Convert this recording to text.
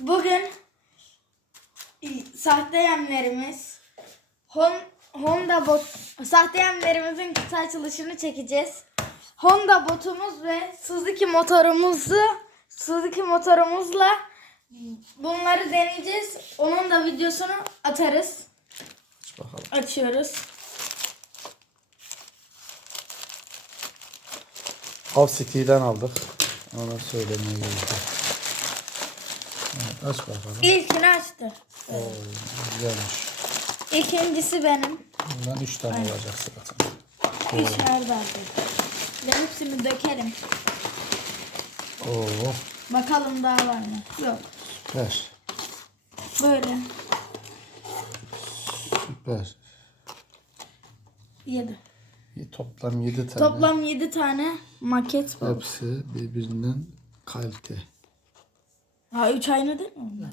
Bugün sahte yemlerimiz Hon- Honda bot sahte yemlerimizin kutu açılışını çekeceğiz. Honda botumuz ve Suzuki motorumuzu Suzuki motorumuzla bunları deneyeceğiz. Onun da videosunu atarız. Aç bakalım. Açıyoruz. Av City'den aldık. Onu söylemeye gerek yok. Aç bakalım. İlkini açtı. Oo, güzelmiş. İkincisi benim. Bundan 3 tane olacak zaten. İçeride Ben hepsini dökerim. Oo, Bakalım daha var mı? Yok. süper. Böyle. Süper. Yedi. Toplam 7 tane. Toplam 7 tane maket bu. Hepsi birbirinden kalite. Ha 3 aynı değil mi? onlar?